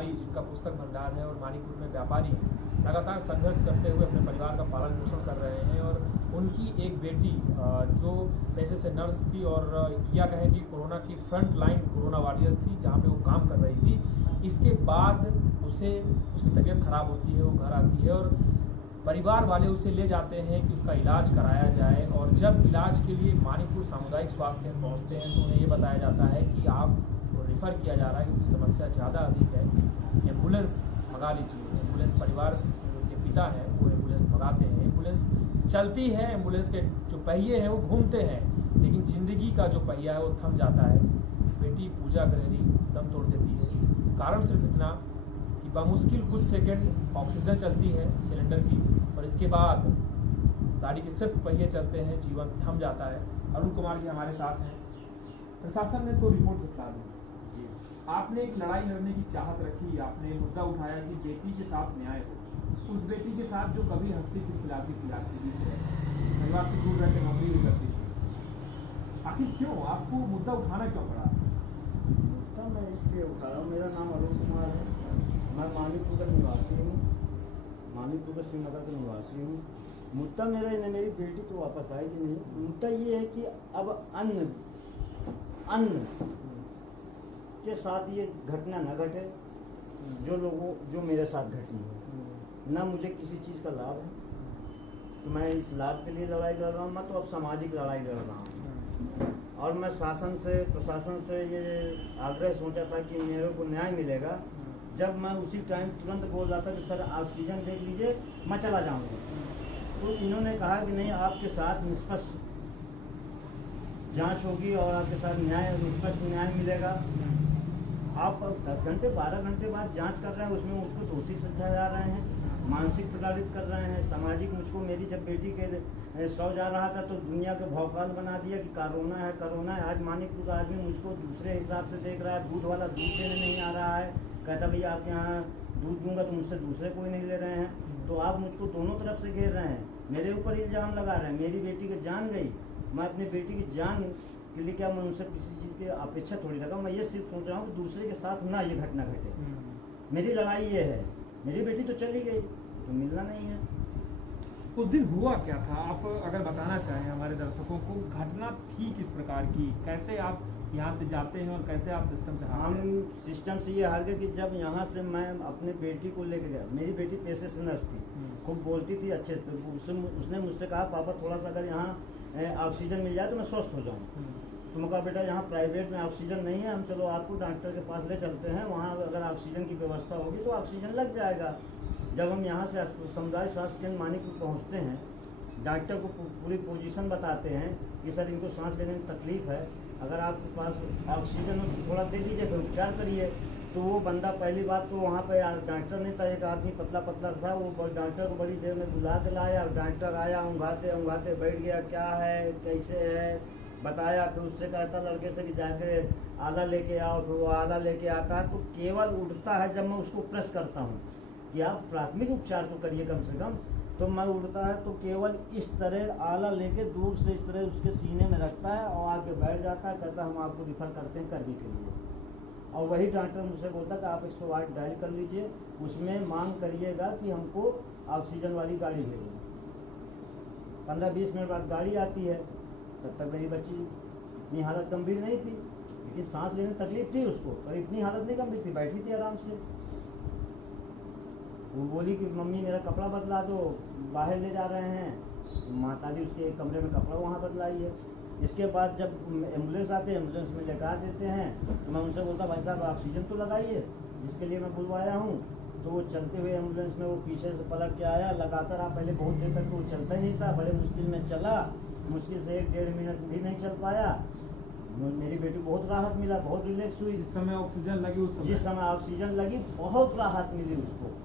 मगाली, जिनका पुस्तक भंडार है और मानीपुर में व्यापारी हैं, लगातार संघर्ष करते हुए अपने परिवार का पालन पोषण कर रहे हैं। और उनकी एक बेटी जो पैसे से नर्स थी और या कहें कि कोरोना की फ्रंट लाइन कोरोना वॉरियर्स थी, जहाँ पे वो काम कर रही थी, इसके बाद उसकी तबीयत ख़राब होती है, वो घर आती है और परिवार वाले उसे ले जाते हैं कि उसका इलाज कराया जाए। और जब इलाज के लिए मानीपुर सामुदायिक स्वास्थ्य केंद्र पहुँचते हैं तो उन्हें ये बताया जाता है कि आपको रेफ़र किया जा रहा है क्योंकि समस्या ज़्यादा अधिक है, एम्बुलेंस मंगा लीजिए। एम्बुलेंस परिवार के पिता हैं, वो एम्बुलेंस मंगाते हैं। एम्बुलेंस चलती है, एम्बुलेंस के जो पहिए हैं वो घूमते हैं, लेकिन ज़िंदगी का जो पहिया है वो थम जाता है। बेटी पूजा ग्रहरी दम तोड़ देती है। कारण सिर्फ इतना कि बामुश्किल कुछ सेकंड ऑक्सीजन चलती है सिलेंडर की, और इसके बाद गाड़ी के सिर्फ पहिए चलते हैं, जीवन थम जाता है। अरुण कुमार जी हमारे साथ हैं। प्रशासन ने तो रिपोर्ट दिखा दी, आपने एक लड़ाई लड़ने की चाहत रखी, आपने मुद्दा उठाया कि बेटी के साथ न्याय हो। उस बेटी के साथ जो कभी हंसती खिलखिलाती थी, आपके बीच है, परिवार से दूर रहकर नौकरी भी करती थी, आखिर क्यों आपको मुद्दा उठाना क्यों पड़ा? मुद्दा मैं इसलिए उठा रहा हूँ, मेरा नाम अरुण कुमार है, मैं मानीपुर का निवासी हूँ, मानीपुर का श्रीनगर का निवासी हूँ। मुद्दा मेरा इन्हें मेरी बेटी तो वापस आएगी नहीं। मुद्दा ये है कि अब अन्न के साथ ये घटना न घटे जो मेरे साथ घटी है। ना मुझे किसी चीज़ का लाभ है, तो मैं इस लाभ के लिए लड़ाई लड़ रहा हूँ। मैं तो अब सामाजिक लड़ाई लड़ रहा हूँ और मैं प्रशासन से ये आग्रह सोचा था कि मेरे को न्याय मिलेगा, जब मैं उसी टाइम तुरंत बोल रहा था कि सर ऑक्सीजन देख लीजिए, मैं चला जाऊँगा। तो इन्होंने कहा कि नहीं, आपके साथ निष्पक्ष जांच होगी और आपके साथ निष्पक्ष न्याय मिलेगा। आप 10 घंटे 12 घंटे बाद जांच कर रहे हैं, उसमें मुझको दोषी समझा जा रहे हैं, मानसिक प्रताड़ित कर रहे हैं, सामाजिक मुझको मेरी जब बेटी के सौ जा रहा था तो दुनिया के भौकाल बना दिया कि कोरोना है। आज मानीपुर का आदमी मुझको दूसरे हिसाब से देख रहा है, दूध वाला दूध देने नहीं आ रहा है, कहता भैया आपके यहाँ दूध दूंगा तो मुझसे दूसरे कोई नहीं ले रहे हैं। तो आप मुझको दोनों तरफ से घेर रहे हैं, मेरे ऊपर इल्ज़ाम लगा रहे हैं। मेरी बेटी की जान गई, मैं अपनी बेटी की जान के लिए क्या मैं उनसे किसी चीज़ की अपेक्षा थोड़ी रखा। मैं ये सिर्फ सोच रहा हूँ कि दूसरे के साथ ना ये घटना घटे। मेरी लड़ाई ये है, मेरी बेटी तो चली गई तो मिलना नहीं है। उस दिन हुआ क्या था, आप अगर बताना चाहें हमारे दर्शकों को, घटना थी किस प्रकार की, कैसे आप यहाँ से जाते हैं और कैसे आप सिस्टम से हम सिस्टम से ये हार गए कि जब यहाँ से मैं अपनी बेटी को लेके गया, मेरी बेटी पेशे से नर्स थी, खूब बोलती थी अच्छे, तो उसने मुझसे कहा पापा थोड़ा सा अगर यहाँ ऑक्सीजन मिल जाए तो मैं स्वस्थ हो जाऊँ। तो मैं कहा बेटा यहाँ प्राइवेट में ऑक्सीजन नहीं है, हम चलो आपको डॉक्टर के पास ले चलते हैं, वहाँ अगर ऑक्सीजन की व्यवस्था होगी तो ऑक्सीजन लग जाएगा। जब हम यहाँ से सामुदायिक स्वास्थ्य केंद्र मानीपुर पहुँचते हैं, डॉक्टर को पूरी पोजीशन बताते हैं कि सर इनको सांस लेने में तकलीफ़ है, अगर आपके पास ऑक्सीजन हो तो थोड़ा दे दीजिए, फिर उपचार करिए। तो वो बंदा पहली बात तो वहाँ पे डॉक्टर नहीं था, एक आदमी पतला था, वो डॉक्टर को बड़ी देर में बुला के लाया। डॉक्टर आया, उंघाते बैठ गया, क्या है कैसे है बताया। फिर उससे कहता लड़के से कि जाके आला लेके आओ, फिर वो आला लेके आता है। तो केवल उठता है जब मैं उसको प्रेस करता हूँ कि आप प्राथमिक उपचार तो करिए कम से कम, तो मैं उठता है तो केवल इस तरह आला लेके दूर से इस तरह उसके सीने में रखता है और आके बैठ जाता है, कहता हम आपको रिफ़र करते हैं करने के लिए। और वही डॉक्टर मुझसे बोलता कि आप 108 डायल कर लीजिए, उसमें मांग करिएगा कि हमको ऑक्सीजन वाली गाड़ी भेजें। 15-20 मिनट बाद गाड़ी आती है, तब तक मेरी बच्ची इतनी हालत गंभीर नहीं थी, लेकिन सांस लेने तकलीफ थी उसको, पर इतनी हालत नहीं गंभीर थी, बैठी थी आराम से। वो बोली कि मम्मी मेरा कपड़ा बदला दो, बाहर ले जा रहे हैं। माता जी उसके एक कमरे में कपड़ा वहाँ बदलाई है। इसके बाद जब एम्बुलेंस आती है, एम्बुलेंस में लेकर देते हैं, तो मैं उनसे बोलता भाई साहब ऑक्सीजन तो लगाइए, जिसके लिए मैं बुलवाया हूँ। तो वो चलते हुए एम्बुलेंस में वो पीछे से पलट के आया, लगातार आप पहले बहुत देर तक तो वो चलता ही नहीं था, बड़े मुश्किल में चला, मुश्किल से 1-1.5 मिनट भी नहीं चल पाया। मेरी बेटी बहुत राहत मिला, बहुत रिलैक्स हुई। जिस समय ऑक्सीजन लगी, जिस समय ऑक्सीजन लगी बहुत राहत मिली उसको।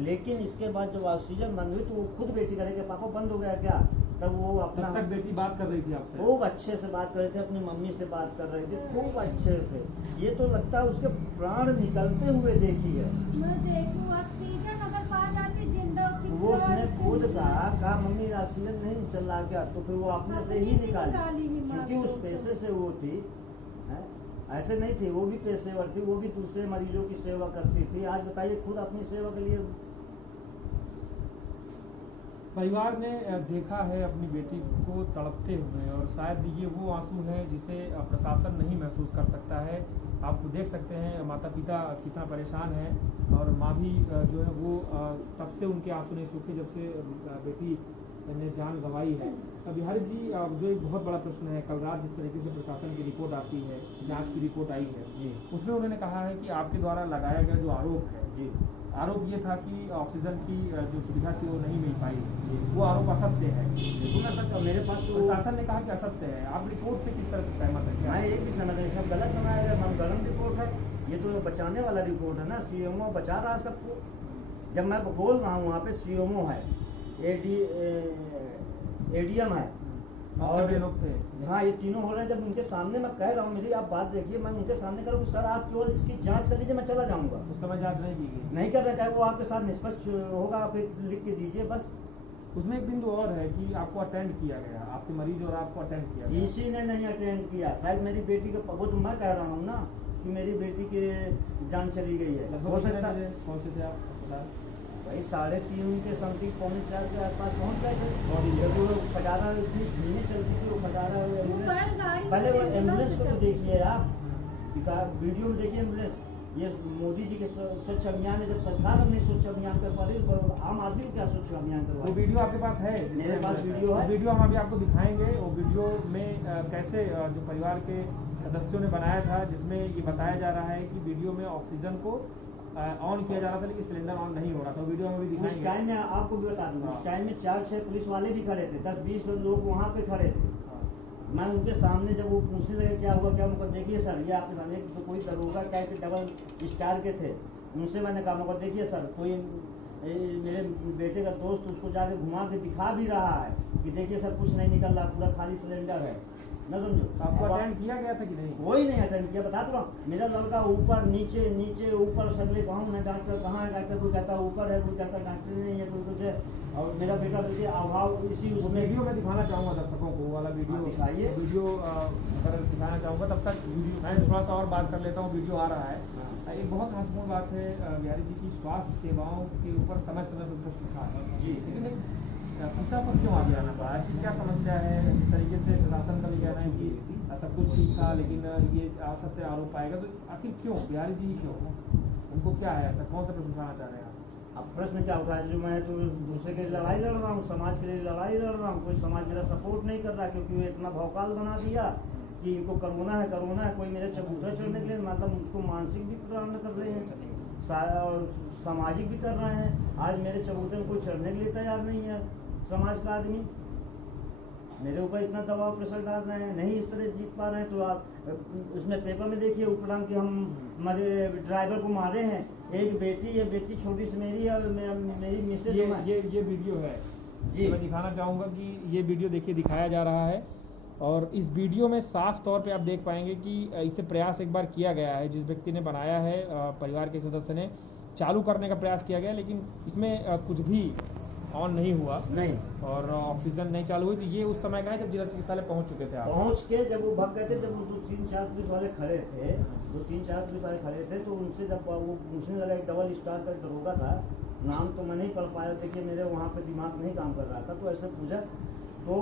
लेकिन इसके बाद जब ऑक्सीजन बंद हुई तो वो खुद बेटी करेगी पापा बंद हो गया क्या, तब वो अपना तब तक बेटी बात कर रही थी आपसे, खूब अच्छे से बात कर रही थी, अपनी मम्मी से बात कर रही थी खूब अच्छे से। ये तो लगता है उसके प्राण निकलते हुए देखी है। मैं देखूं ऑक्सीजन अगर पा जाती जिंदा होती। वो उसने खुद कहा मम्मी ऑक्सीजन नहीं चल रहा क्या, तो फिर वो अपने से ही निकाली, क्योंकि उस पैसे से वो थी। ऐसे नहीं थी, वो भी पेशेवर थी, वो भी दूसरे मरीजों की सेवा करती थी। आज बताइए खुद अपनी सेवा के लिए। परिवार ने देखा है अपनी बेटी को तड़पते हुए, और शायद ये वो आंसू हैं जिसे प्रशासन नहीं महसूस कर सकता है। आप देख सकते हैं माता पिता कितना परेशान है, और माँ भी जो है वो तब से उनके आंसू नहीं सूखे जब से बेटी ने जान गंवाई है। बिहारी जी, जो एक बहुत बड़ा प्रश्न है, कल रात जिस तरीके से प्रशासन की रिपोर्ट आती है, जांच की रिपोर्ट आई है जी उसमें उन्होंने कहा है कि आपके द्वारा लगाया गया जो आरोप है, जी आरोप ये था कि ऑक्सीजन की जो सुविधा थी वो नहीं मिल पाई, वो आरोप असत्य है। बिल्कुल ना सर, मेरे पास तो प्रशासन ने कहा कि असत्य है। आप रिपोर्ट से किस तरह से सहमत है? मैं एक भी समझ नहीं, सब गलत बनाया गया, मनगढ़ंत रिपोर्ट है। ये तो बचाने वाला रिपोर्ट है ना, सीएमओ बचा रहा है सबको। जब मैं बोल रहा हूँ वहाँ पे सीएमओ है, एडीएम है, और ये लोग थे। हाँ ये तीनों हो रहे हैं। जब उनके सामने मैं कह रहा हूँ, मेरी आप बात देखिए, मैं उनके सामने कह रहा हूँ सर आप केवल इसकी जांच कर लीजिए, मैं चला जाऊँगा। उस समय जांच नहीं की गई। नहीं कर रहे, चाहे वो आपके साथ निष्पक्ष होगा, आप एक लिख के दीजिए बस। उसमें एक बिंदु और है कि आपको अटेंड किया गया, आपके मरीज और आपको अटेंड किया गया। इसी ने नहीं अटेंड किया, शायद मेरी बेटी का, वो तो मैं कह रहा हूँ ना कि मेरी बेटी की जान चली गई है। हो सकता है पहुंचे थे आप अस्पताल? भाई 3:30 के समथिंग, 3:45 के आसपास पहुँच गए थे। जब वो खटारा इतनी धीमी चलती थी, वो खटारा पहले वो एम्बुलेंस को तो देखिए आप, वीडियो में देखिए एम्बुलेंस। ये मोदी जी के स्वच्छ अभियान है, जब सरकार अपने स्वच्छ अभियान कर पा रही है, आम आदमी को क्या स्वच्छ अभियान करवा? वो वीडियो आपके पास है? मेरे पास वीडियो है। वीडियो हम अभी आपको दिखाएंगे। वो वीडियो में कैसे जो परिवार के सदस्यों ने बनाया था, जिसमें ये बताया जा रहा है कि वीडियो में ऑक्सीजन को ऑन किया जा रहा था लेकिन सिलेंडर ऑन नहीं हो रहा था। वीडियो में भी उस दिखाएंगे। टाइम में आपको भी बता दूं, उस टाइम में 4-6 पुलिस वाले भी खड़े थे, 10-20 लोग वहाँ पे खड़े थे। मैं उनके सामने जब वो पूछने लगे क्या हुआ क्या, मुझे देखिए सर ये आपके सामने तो कोई दरोगा टाइप के डबल स्टार के थे, उनसे मैंने कहा, मुझे देखिए सर कोई मेरे बेटे का दोस्त उसको जाके घुमा के दिखा भी रहा है कि देखिए सर कुछ नहीं निकल रहा, पूरा खाली सिलेंडर है। न समझो, आपको अटेंड किया गया था कि नहीं? कोई नहीं अटेंड किया, बता तो मेरा लड़का ऊपर नीचे नीचे ऊपर सगले कहूँ ना, डॉक्टर कहाँ है डॉक्टर, कोई कहता ऊपर है, कोई कहता डॉक्टर नहीं है, कोई कुछ है। और मेरा बेटा देखिए अभाव इसी उसमें। वीडियो में दिखाना चाहूँगा दर्शकों को, वो वाला वीडियो दिखाइए। वीडियो अगर दिखाना चाहूँगा तब तक वीडियो मैं थोड़ा सा और बात कर लेता हूँ। वीडियो आ रहा है। एक बहुत महत्वपूर्ण बात है बिहारी जी की, स्वास्थ्य सेवाओं के ऊपर समय समय पर प्रश्न उठा है जी, लेकिन पिता पर क्यों आगे आना पड़ा? ऐसी क्या समस्या है? जिस तरीके से प्रशासन का भी कहना है कि सब कुछ ठीक था लेकिन ये असत्य आरोप आएगा, तो आखिर क्यों बिहारी जी क्यों? उनको क्या है ऐसा, कौन सा प्रश्न उठाना चाह रहे हैं आप? अब प्रश्न क्या उठा है? जो मैं तो दूसरे के लिए लड़ाई लड़ रहा हूँ, समाज के लिए लड़ाई लड़ रहा हूँ, कोई समाज मेरा सपोर्ट नहीं कर रहा, क्योंकि वो इतना भौकाल बना दिया कि इनको करोना है करोना है। कोई मेरे चबूतरा चढ़ने के लिए मतलब उसको मानसिक भी प्रदान कर रहे हैं और सामाजिक भी कर रहे हैं। आज मेरे चबूतरे में कोई चढ़ने के लिए तैयार नहीं है समाज का आदमी, मेरे ऊपर इतना दबाव प्रेशर डाल रहे हैं, नहीं इस तरह जीत पा रहे हैं। तो आप उसमें पेपर में देखिए उपराम कि हम हमारे ड्राइवर को मारे हैं, एक बेटी है, बेटी छोटी सी मेरी है, मेरी मिसेज ये वीडियो है जी, मैं दिखाना चाहूँगा कि ये वीडियो देखिए दिखाया जा रहा है, और इस वीडियो में साफ तौर पे आप देख पाएंगे कि इसे प्रयास एक बार किया गया है, जिस व्यक्ति ने बनाया है परिवार के सदस्य ने चालू करने का प्रयास किया गया, लेकिन इसमें कुछ भी ऑन नहीं हुआ नहीं, और ऑक्सीजन नहीं चालू हुई। तो ये उस समय का है जब जिला चिकित्सालय पहुंच चुके थे आप? पहुँच के जब वो भाग गए थे, जब वो 2-3-4 पुलिस वाले खड़े थे, 2-3-4 पुलिस वाले खड़े थे, तो उनसे जब वो पूछने लगा, एक डबल स्टार का दरोगा था, नाम तो मैं नहीं पढ़ पाया, देखिए मेरे वहाँ पे दिमाग नहीं काम कर रहा था, तो ऐसे पूछा तो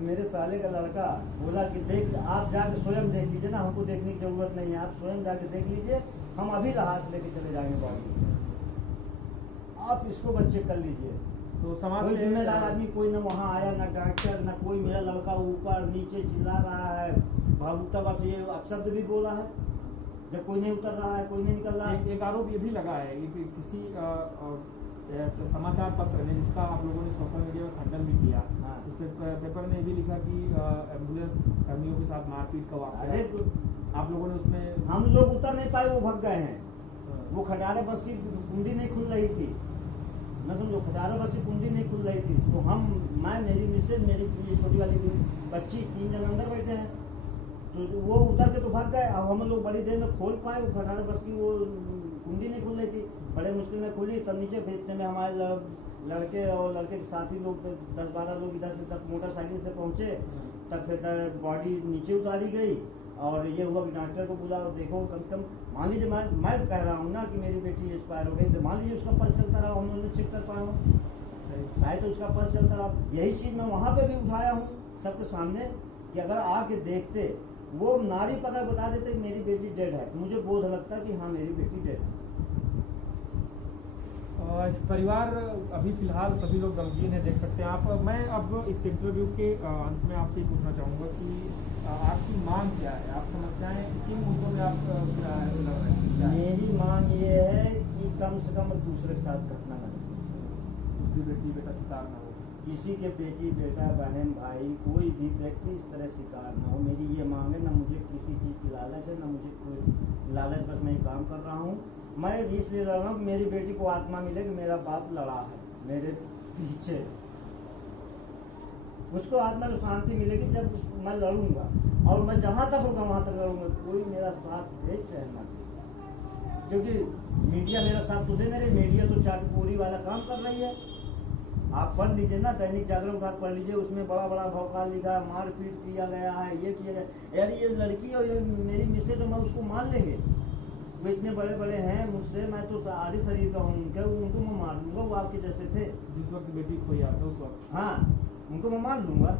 मेरे साले का लड़का बोला कि देख आप जाके स्वयं देख लीजिए ना, हमको देखने की जरूरत नहीं है, आप स्वयं जाके देख लीजिए, हम अभी राहत लेके चले जाएंगे बॉडी, आप इसको बच्चे कर लीजिए। तो समाज कोई जिम्मेदार आदमी कोई ना वहाँ आया, ना डॉक्टर, ना कोई, मेरा लड़का ऊपर नीचे चिल्ला रहा है, भावुकता बस ये अपशब्द भी बोला है, जब कोई नहीं उतर रहा है, कोई नहीं निकल रहा है। एक आरोप ये भी लगा है कि किसी समाचार पत्र ने, जिसका आप लोगों ने सोशल मीडिया में खंडन भी किया, उस पेपर ने भी लिखा कि एम्बुलेंस कर्मियों के साथ मारपीट का वाक़या, आप लोगों ने उसमें, हम लोग उतर नहीं पाए, वो भग गए हैं। वो खटारा बस की कुंडी नहीं खुल रही थी, न समझो, खटारा बस की कुंडी नहीं खुल रही थी, तो मैं मेरी मिसेज, मेरी छोटी वाली बच्ची, 3 जन अंदर बैठे हैं, तो वो उतर के तो भाग गए। अब हम लोग बड़ी देर में खोल पाए, वो खटारा बस की वो कुंडी नहीं खुल रही थी, बड़े मुश्किल में खुली, तब नीचे भेजने में हमारे लड़के और लड़के के साथी लोग 10-12 लोग इधर से तक मोटरसाइकिल से पहुँचे, तब फिर बॉडी नीचे उतारी गई, और ये हुआ कि डॉक्टर को बुलाओ, देखो कम से कम मान लीजिए मैं कह रहा हूँ ना कि मेरी बेटी एक्सपायर हो गई, तो मान लीजिए उसका पल्स चलता रहा, हम लोगों ने चेक कर पाया हूँ, शायद तो उसका पल्स चलता रहा। यही चीज़ मैं वहाँ पे भी उठाया हूँ सबके सामने कि अगर आके देखते, वो नारी पकड़ बता देते कि मेरी बेटी डेड है, मुझे बोध लगता कि हाँ मेरी बेटी डेड है। परिवार अभी फिलहाल सभी लोग गमगीन है, देख सकते हैं आप। मैं अब इस इंटरव्यू के अंत में आपसे पूछना चाहूँगा कि आपकी मांग क्या है, आप समस्याएं किन मुद्दों में आप लड़ रहे हैं? मेरी मांग ये है कि कम से कम दूसरे के साथ घटना न घटे, दूसरी बेटी बेटा शिकार ना हो, किसी के बेटी बेटा बहन भाई कोई भी व्यक्ति इस तरह शिकार ना हो। मेरी ये मांग है, ना मुझे किसी चीज़ की लालच है, ना मुझे कोई लालच, बस मैं काम कर रहा हूँ। मैं इसलिए लड़ रहा हूँ कि मेरी बेटी को आत्मा मिले कि मेरा बाप लड़ा है मेरे पीछे, उसको आत्मा को शांति मिलेगी जब मैं लड़ूंगा, और मैं जहाँ तक होगा वहाँ तक लड़ूंगा, कोई मेरा साथ दे चाहे ना दे। क्योंकि मीडिया मेरा साथ तो दे नहीं रही, मीडिया तो चाटकोरी वाला काम कर रही है। आप पढ़ लीजिए ना, दैनिक जागरण का पढ़ लीजिए, उसमें बड़ा बड़ा भौकाल लिखा है, मारपीट किया गया है, ये किया गया। यार ये लड़की और ये मेरी मिसेज, तो मैं उसको मान लेंगे, वो इतने बड़े बड़े हैं मुझसे, मैं तो आधे शरीर का हूँ उनके, उनको मैं मार लूँगा, वो आपके जैसे थे जिस वक्त बेटी खोई आपने उस वक्त। हाँ, उनको मैं मार लूँगा।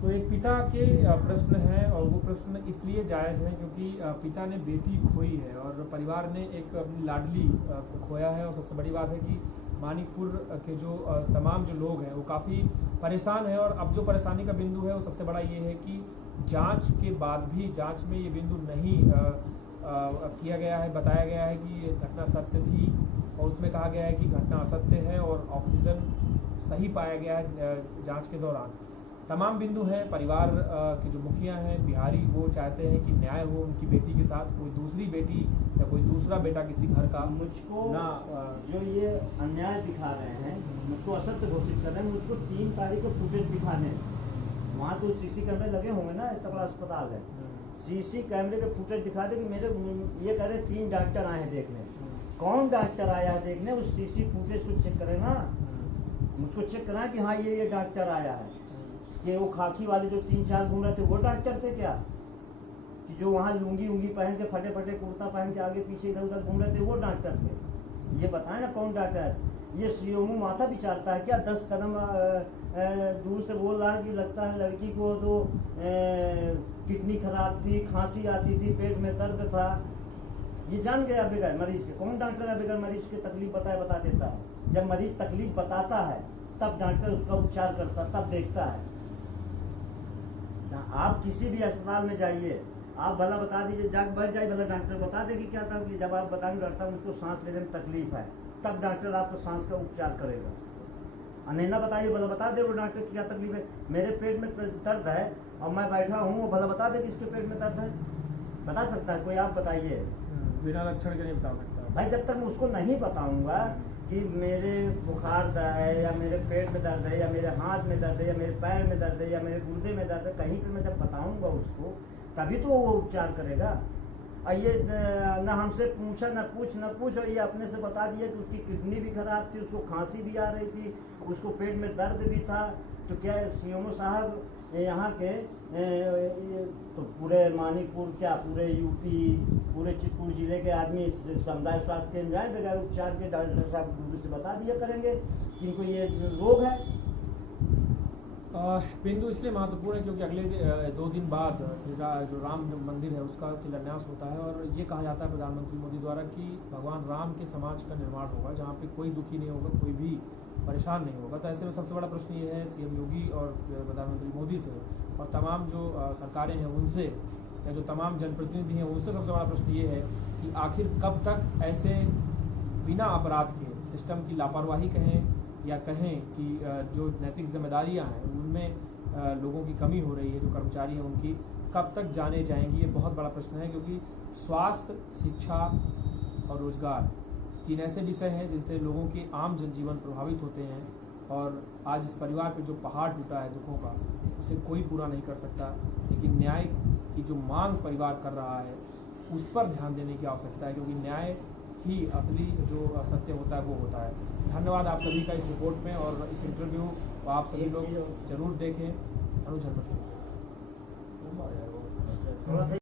तो एक पिता के प्रश्न है, और वो प्रश्न इसलिए जायज़ है क्योंकि पिता ने बेटी खोई है और परिवार ने एक अपनी लाडली को खोया है। और सबसे बड़ी बात है कि मानिकपुर के जो तमाम जो लोग हैं वो काफ़ी परेशान हैं। और अब जो परेशानी का बिंदु है वो सबसे बड़ा ये है कि जांच के बाद भी जांच में ये बिंदु नहीं किया गया है, बताया गया है कि ये घटना सत्य थी, और उसमें कहा गया है कि घटना असत्य है और ऑक्सीजन सही पाया गया है जांच के दौरान। तमाम बिंदु हैं। परिवार के जो मुखिया हैं बिहारी, वो चाहते हैं कि न्याय हो उनकी बेटी के साथ, कोई दूसरी बेटी या कोई दूसरा बेटा किसी घर का मुझको ना जो ये अन्याय दिखा रहे हैं, मुझको असत्य घोषित कर रहे हैं, मुझको 3 तारीख को फुटेज दिखाने, वहाँ तो सीसी कैमरे लगे होंगे ना, इतना बड़ा अस्पताल है, सीसी कैमरे के फुटेज दिखा दे कि मेरे, ये कह रहे 3 डॉक्टर आए हैं देखने, कौन डॉक्टर आया है देखने, उस सीसी फुटेज को चेक करें ना, मुझको चेक करा कि हाँ ये डॉक्टर आया है, कि वो खाकी वाले जो 3-4 घूम रहे थे वो डॉक्टर थे क्या, कि जो वहाँ लुंगी पहन के फटे फटे कुर्ता पहन के आगे पीछे इधर उधर घूम रहे थे वो डॉक्टर थे? ये बताएं ना कौन डॉक्टर है। ये सीओमू माथा विचारता है क्या? 10 कदम दूर से बोल रहा है कि लगता है लड़की को तो किडनी खराब थी, खांसी आती थी, पेट में दर्द था। ये जान गया बगैर मरीज के, कौन डॉक्टर है बगैर मरीज के तकलीफ बताए बता देता है? जब मरीज तकलीफ बताता है तब डॉक्टर उसका उपचार करता, तब देखता है। आप किसी भी अस्पताल में जाइए, आप भला बता दीजिए, जाग बढ़ जाए, भला डॉक्टर बता देगी क्या था कि जब आप बताएंगे डॉक्टर साहब मुझको सांस लेने में तकलीफ है, तब डॉक्टर आपको सांस का उपचार करेगा। नहीं ना बताइए, भला बता दे वो डॉक्टर की क्या तकलीफ है। मेरे पेट में दर्द है और मैं बैठा हूँ, वो भला बता दे कि इसके पेट में दर्द है, बता सकता है कोई? आप बताइए। बिना लक्षण के नहीं बता सकता भाई, जब तक मैं उसको नहीं बताऊंगा कि मेरे बुखार है या मेरे पेट में दर्द है या मेरे हाथ में दर्द है या मेरे पैर में दर्द है या मेरे गुर्दे में दर्द है, कहीं पे मैं जब बताऊंगा उसको, तभी तो वो उपचार करेगा। और ये न हमसे पूछा, न पूछ, और ये अपने से बता दिया कि उसकी किडनी भी खराब थी, उसको खांसी भी आ रही थी, उसको पेट में दर्द भी था। तो क्या सीएमओ साहब यहाँ के तो पूरे मानिकपुर क्या पूरे यूपी, पूरे चित्रकूट जिले के आदमी समुदाय स्वास्थ्य केंद्र जाए बगैर उपचार के, डॉक्टर साहब दूर से बता दिया करेंगे कि इनको ये रोग है। बिंदु इसलिए महत्वपूर्ण है क्योंकि अगले 2 दिन बाद जो राम मंदिर है उसका शिलान्यास होता है, और ये कहा जाता है प्रधानमंत्री मोदी द्वारा कि भगवान राम के समाज का निर्माण होगा जहाँ पे कोई दुखी नहीं होगा, कोई भी परेशान नहीं होगा। तो ऐसे में सबसे बड़ा प्रश्न ये है सीएम योगी और प्रधानमंत्री मोदी से और तमाम जो सरकारें हैं उनसे, या जो तमाम जनप्रतिनिधि हैं उनसे सबसे बड़ा प्रश्न ये है कि आखिर कब तक ऐसे बिना अपराध के सिस्टम की लापरवाही कहें या कहें कि जो नैतिक जिम्मेदारियां हैं उनमें लोगों की कमी हो रही है, जो कर्मचारी हैं उनकी कब तक जाने जाएंगी, ये बहुत बड़ा प्रश्न है। क्योंकि स्वास्थ्य, शिक्षा और रोजगार 3 ऐसे विषय हैं जिनसे लोगों के आम जनजीवन प्रभावित होते हैं, और आज इस परिवार पे जो पहाड़ टूटा है दुखों का, उसे कोई पूरा नहीं कर सकता। लेकिन न्याय की जो मांग परिवार कर रहा है उस पर ध्यान देने की आवश्यकता है, क्योंकि न्याय ही असली जो सत्य होता है वो होता है। धन्यवाद आप सभी का इस रिपोर्ट में और इस इंटरव्यू को आप सभी लोग जरूर देखें। अनुज हरपति। थोड़ा सा